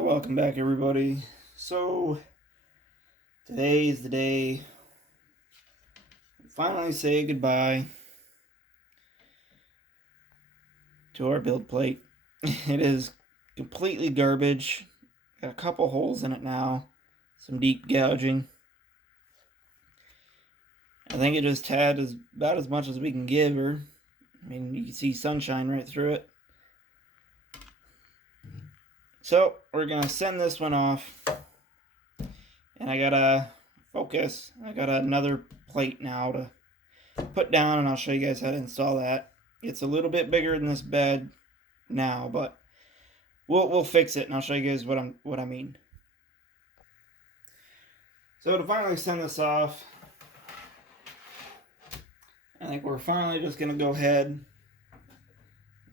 Welcome back, everybody. So today is the day we finally say goodbye to our build plate. It is completely garbage. Got a couple holes in it now, some deep gouging. I think it just had about as much as we can give her. I mean, you can see sunshine right through it. So we're gonna send this one off, and I gotta focus. I got another plate now to put down, and I'll show you guys how to install that. It's a little bit bigger than this bed now, but we'll fix it, and I'll show you guys what I mean. So to finally send this off, I think we're finally just gonna go ahead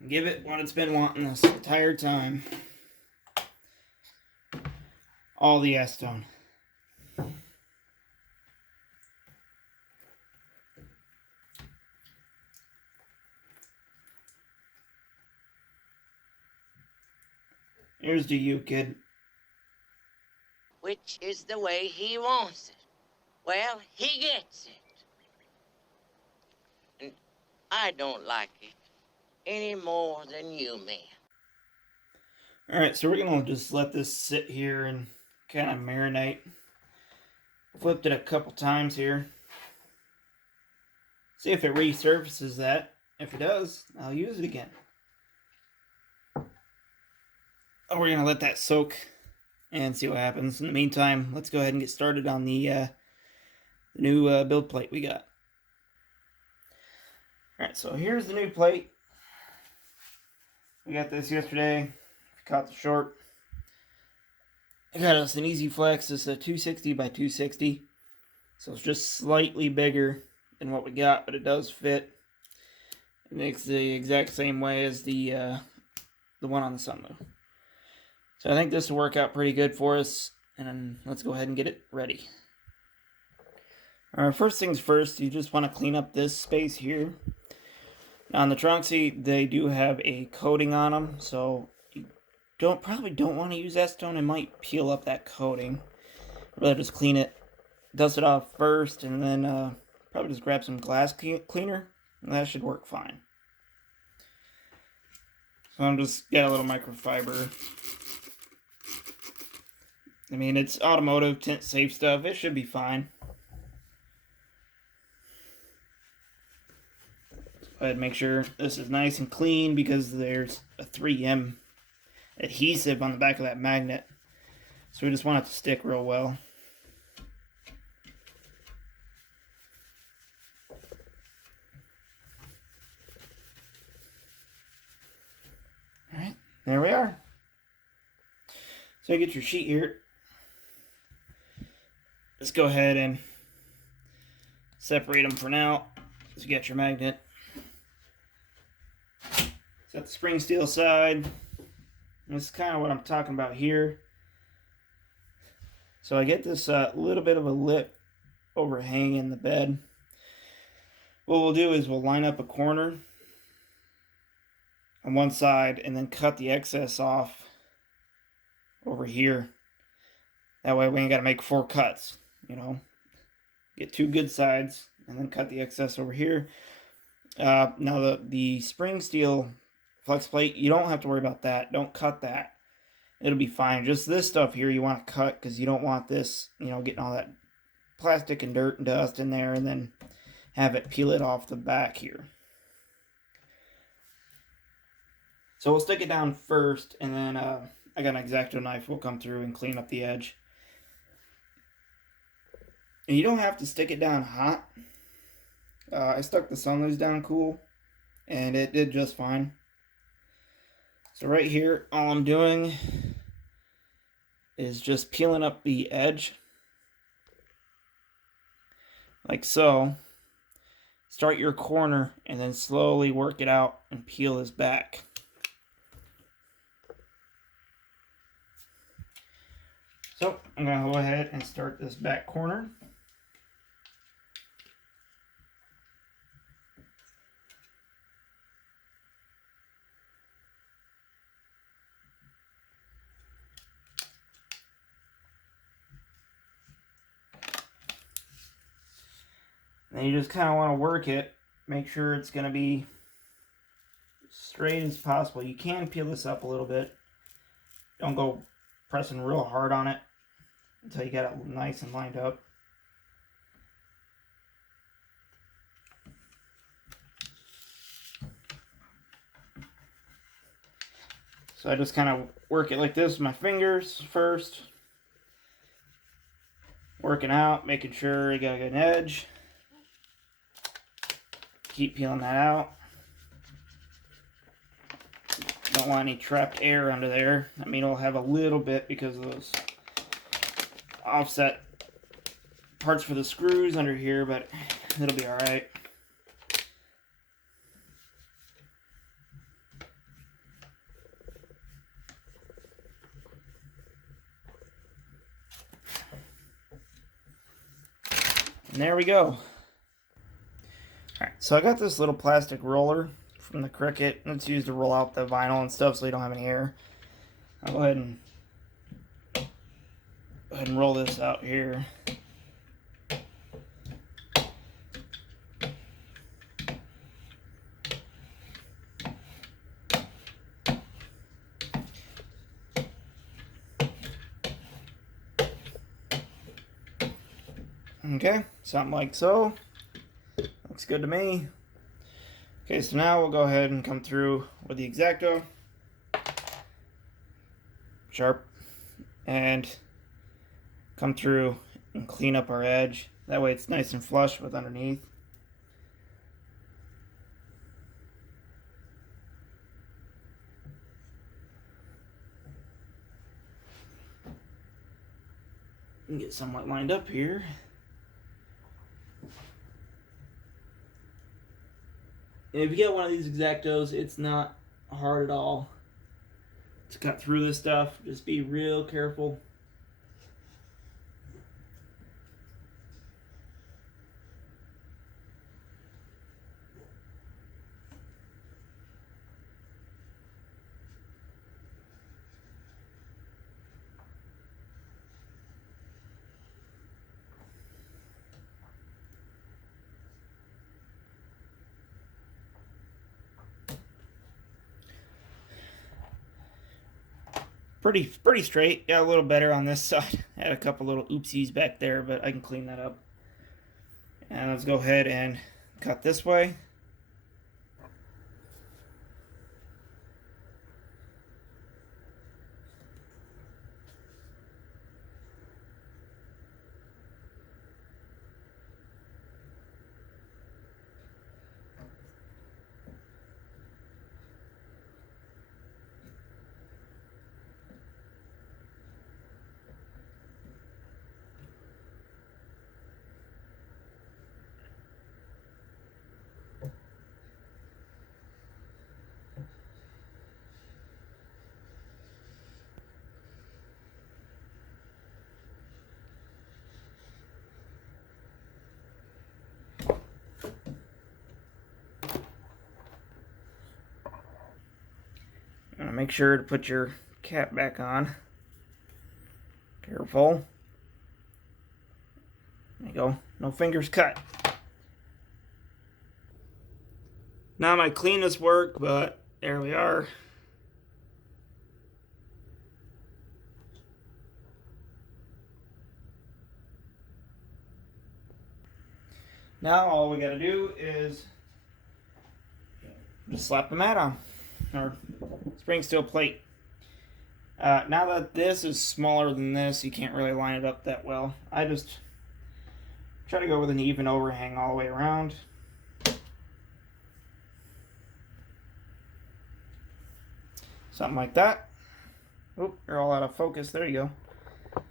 and give it what it's been wanting this entire time. All the acetone. Here's to you, kid. Which is the way he wants it. Well, he gets it. And I don't like it any more than you, man. Alright, so we're going to just let this sit here and kind of marinate. Flipped it a couple times here. See if it resurfaces that. If it does, I'll use it again. Oh, we're going to let that soak and see what happens. In the meantime, let's go ahead and get started on the new build plate we got. Alright, so here's the new plate. We got this yesterday. Caught the short. I got us an EZFlex. It's a 260 by 260. So it's just slightly bigger than what we got, but it does fit. It makes the exact same way as the one on the sunroof. So I think this will work out pretty good for us. And let's go ahead and get it ready. Alright, first things first, you just want to clean up this space here. Now on the Tronxy, they do have a coating on them, so you probably don't want to use acetone. It might peel up that coating. Rather just clean it, dust it off first, and then probably just grab some glass cleaner, and that should work fine. So I'm just got a little microfiber. I mean, it's automotive, tint safe stuff. It should be fine. Go ahead and make sure this is nice and clean because there's a 3M adhesive on the back of that magnet. So we just want it to stick real well. Alright, there we are. So you get your sheet here. Let's go ahead and separate them for now. So you got your magnet. Set the spring steel side. And this is kind of what I'm talking about here. So I get this little bit of a lip overhang in the bed. What we'll do is we'll line up a corner on one side and then cut the excess off over here. That way we ain't got to make 4 cuts, you know. Get 2 good sides and then cut the excess over here. Now the spring steel flex plate, you don't have to worry about that. Don't cut that. It'll be fine. Just this stuff here you want to cut because you don't want this, you know, getting all that plastic and dirt and dust in there and then have it peel it off the back here. So we'll stick it down first, and then I got an X-Acto knife. We'll come through and clean up the edge. And you don't have to stick it down hot. I stuck the sunloose down cool, and it did just fine. So right here, all I'm doing is just peeling up the edge, like so. Start your corner, and then slowly work it out and peel this back. So I'm going to go ahead and start this back corner. And you just kind of want to work it, make sure it's going to be straight as possible. You can peel this up a little bit. Don't go pressing real hard on it until you get it nice and lined up. So I just kind of work it like this with my fingers first. Working out, making sure you got a good edge. Keep peeling that out. Don't want any trapped air under there. I mean, it'll have a little bit because of those offset parts for the screws under here, but it'll be all right. And there we go. Alright, so I got this little plastic roller from the Cricut. It's used to roll out the vinyl and stuff so you don't have any air. I'll go ahead and roll this out here. Okay, something like so. Looks good to me. Okay, so now we'll go ahead and come through with the X-Acto. Sharp. And come through and clean up our edge. That way it's nice and flush with underneath. And get somewhat lined up here. And if you get one of these X-Actos, it's not hard at all to cut through this stuff. Just be real careful. Pretty straight. Got a little better on this side. Had a couple little oopsies back there, but I can clean that up. And let's go ahead and cut this way. Make sure to put your cap back on. Careful. There you go. No fingers cut. Not my cleanest work, but there we are. Now all we gotta do is just slap the mat on, or spring steel plate. Now that this is smaller than this, you can't really line it up that well. I just try to go with an even overhang all the way around. Something like that. Oop, you're all out of focus. There you go.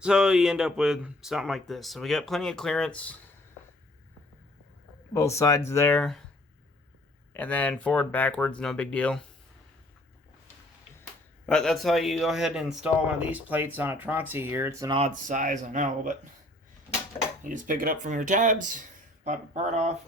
So you end up with something like this. So we got plenty of clearance. Both sides there. And then forward, backwards, no big deal. But that's how you go ahead and install one of these plates on a Tronxy here. It's an odd size, I know, but you just pick it up from your tabs, pop the part off,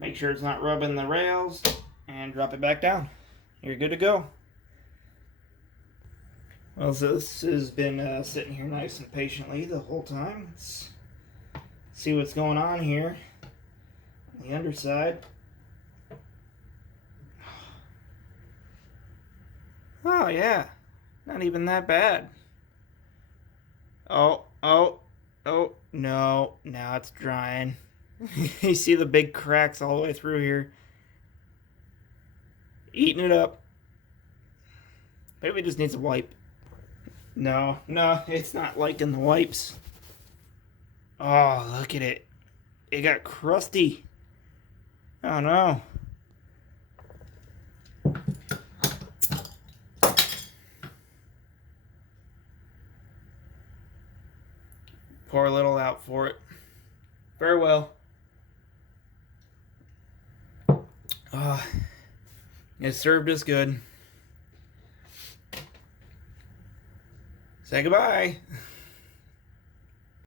make sure it's not rubbing the rails, and drop it back down. You're good to go. Well, so this has been sitting here nice and patiently the whole time. Let's see what's going on here on the underside. Oh, yeah. Not even that bad. Oh, no. Now it's drying. You see the big cracks all the way through here. Eating it up. Maybe it just needs a wipe. No, it's not liking the wipes. Oh, look at it. It got crusty. Oh, no. Pour a little out for it. Farewell. It served us good. Say goodbye.